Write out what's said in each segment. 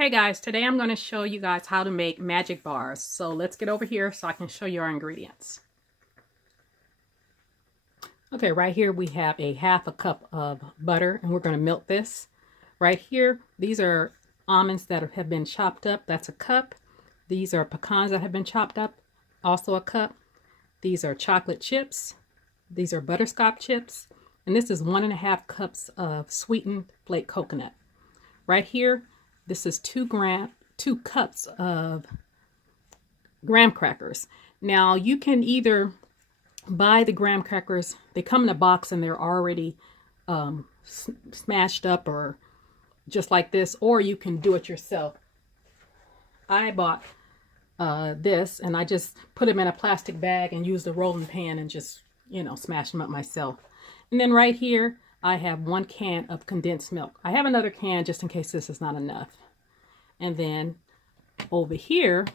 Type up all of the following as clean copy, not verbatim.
Hey guys, today I'm going to show you guys how to make magic bars. So let's get over here so I can show you our ingredients. Okay, right here we have a half a cup of butter and we're going to melt this. Right here, these are almonds that have been chopped up. That's a cup. These are pecans that have been chopped up. Also a cup. These are chocolate chips. These are butterscotch chips. And this is 1.5 cups of sweetened flake coconut. Right here, this is 2 cups of graham crackers. Now you can either buy the graham crackers, they come in a box and they're already smashed up or just like this, or you can do it yourself. I bought this and I just put them in a plastic bag and used a rolling pin and just, smash them up myself. And then right here, I have 1 can of condensed milk. I have another can just in case this is not enough. And then over here,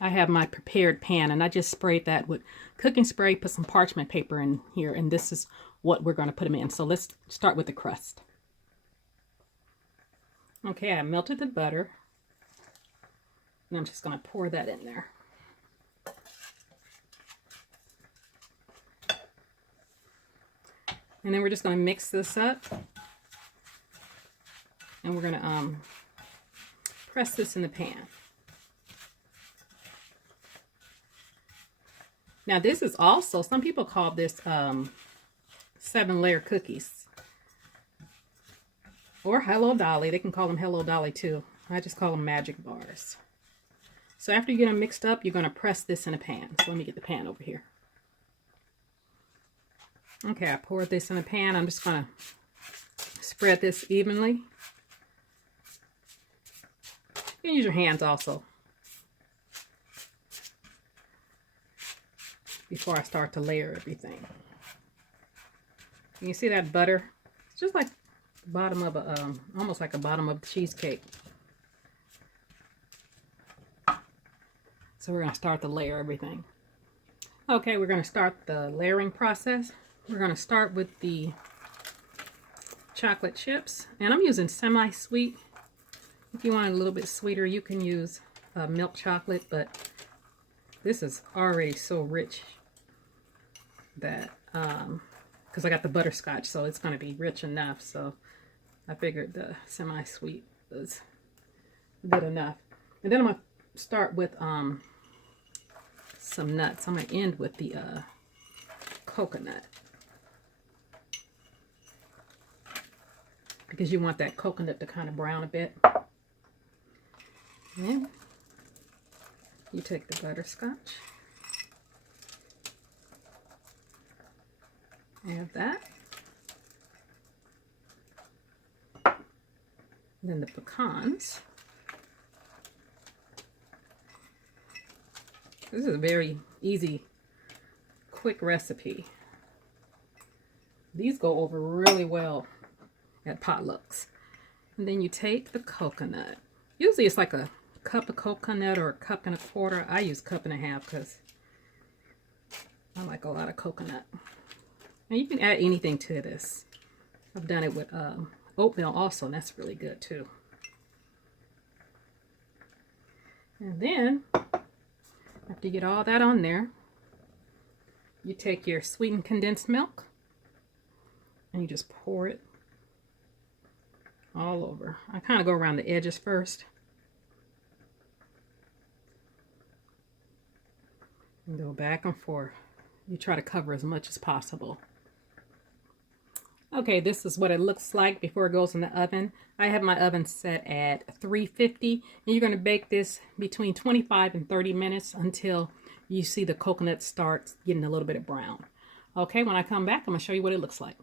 I have my prepared pan and I just sprayed that with cooking spray, put some parchment paper in here, and this is what we're going to put them in. So let's start with the crust. Okay, I melted the butter and I'm just going to pour that in there. And then we're just going to mix this up. And we're going to press this in the pan. Now this is also, some people call this 7-layer cookies. Or Hello Dolly. They can call them Hello Dolly too. I just call them magic bars. So after you get them mixed up, you're going to press this in a pan. So let me get the pan over here. Okay, I poured this in a pan. I'm just going to spread this evenly. You can use your hands also before I start to layer everything. You can see that butter? It's just like the bottom of a, almost like the bottom of the cheesecake. So we're going to start to layer everything. Okay, we're going to start the layering process. We're going to start with the chocolate chips, and I'm using semi-sweet. If you want it a little bit sweeter, you can use milk chocolate, but this is already so rich that, because I got the butterscotch, so it's going to be rich enough, so I figured the semi-sweet was good enough. And then I'm going to start with some nuts. I'm going to end with the coconut, because you want that coconut to kind of brown a bit. Then you take the butterscotch, add that, then the pecans. This is a very easy, quick recipe. These go over really well at potlucks. And then you take the coconut. Usually it's like a cup of coconut or a cup and a quarter. I use 1.5 cups because I like a lot of coconut. And you can add anything to this. I've done it with oatmeal also, and that's really good too. And then after you get all that on there, you take your sweetened condensed milk and you just pour it all over. I kind of go around the edges first. And go back and forth. You try to cover as much as possible. Okay, this is what it looks like before it goes in the oven. I have my oven set at 350, and you're going to bake this between 25 and 30 minutes until you see the coconut starts getting a little bit of brown. Okay, when I come back, I'm going to show you what it looks like.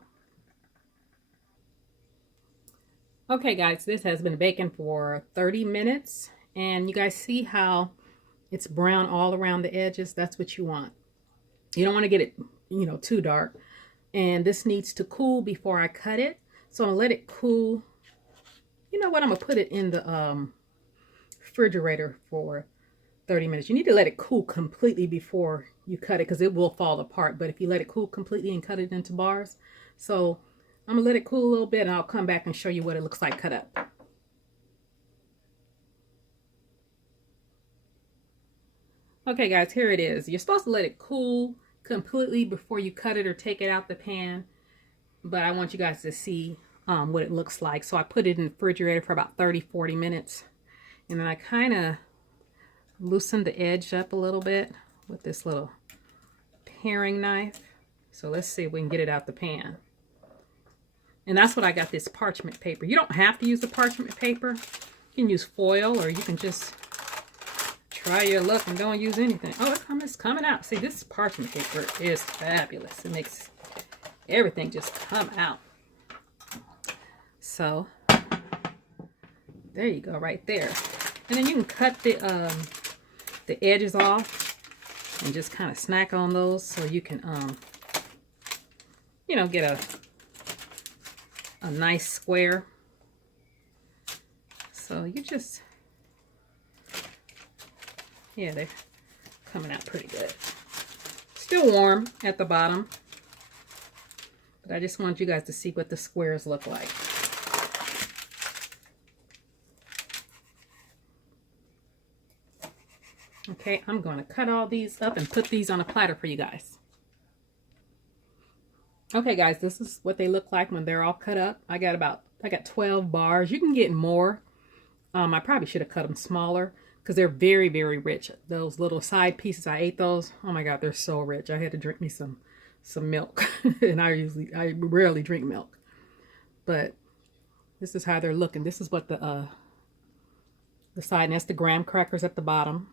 Okay guys, this has been baking for 30 minutes, and you guys see how it's brown all around the edges? That's what you want. You don't want to get it, too dark. And this needs to cool before I cut it. So I'm going to let it cool. You know what? I'm going to put it in the refrigerator for 30 minutes. You need to let it cool completely before you cut it because it will fall apart. But if you let it cool completely and cut it into bars. So I'm going to let it cool a little bit and I'll come back and show you what it looks like cut up. Okay guys, here it is. You're supposed to let it cool completely before you cut it or take it out the pan, but I want you guys to see what it looks like. So I put it in the refrigerator for about 30-40 minutes, and then I kind of loosened the edge up a little bit with this little paring knife. So let's see if we can get it out the pan. And that's what I got, this parchment paper. You don't have to use the parchment paper. You can use foil, or you can just try your luck and don't use anything. Oh, it's coming out. See, this parchment paper is fabulous. It makes everything just come out. So there you go, right there. And then you can cut the edges off and just kind of snack on those, so you can you know, get a nice square. So you just, yeah, they're coming out pretty good. Still warm at the bottom, but I just want you guys to see what the squares look like. Okay, I'm going to cut all these up and put these on a platter for you guys. Okay guys, this is what they look like when they're all cut up. I got 12 bars. You can get more. I probably should have cut them smaller because they're very, very rich. Those little side pieces, I ate those. Oh my God, they're so rich. I had to drink me some milk. And I rarely drink milk. But this is how they're looking. This is what the side, and that's the graham crackers at the bottom.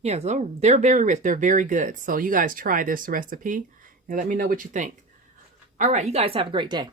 Yeah, so they're very rich. They're very good. So you guys try this recipe and let me know what you think. All right, you guys have a great day.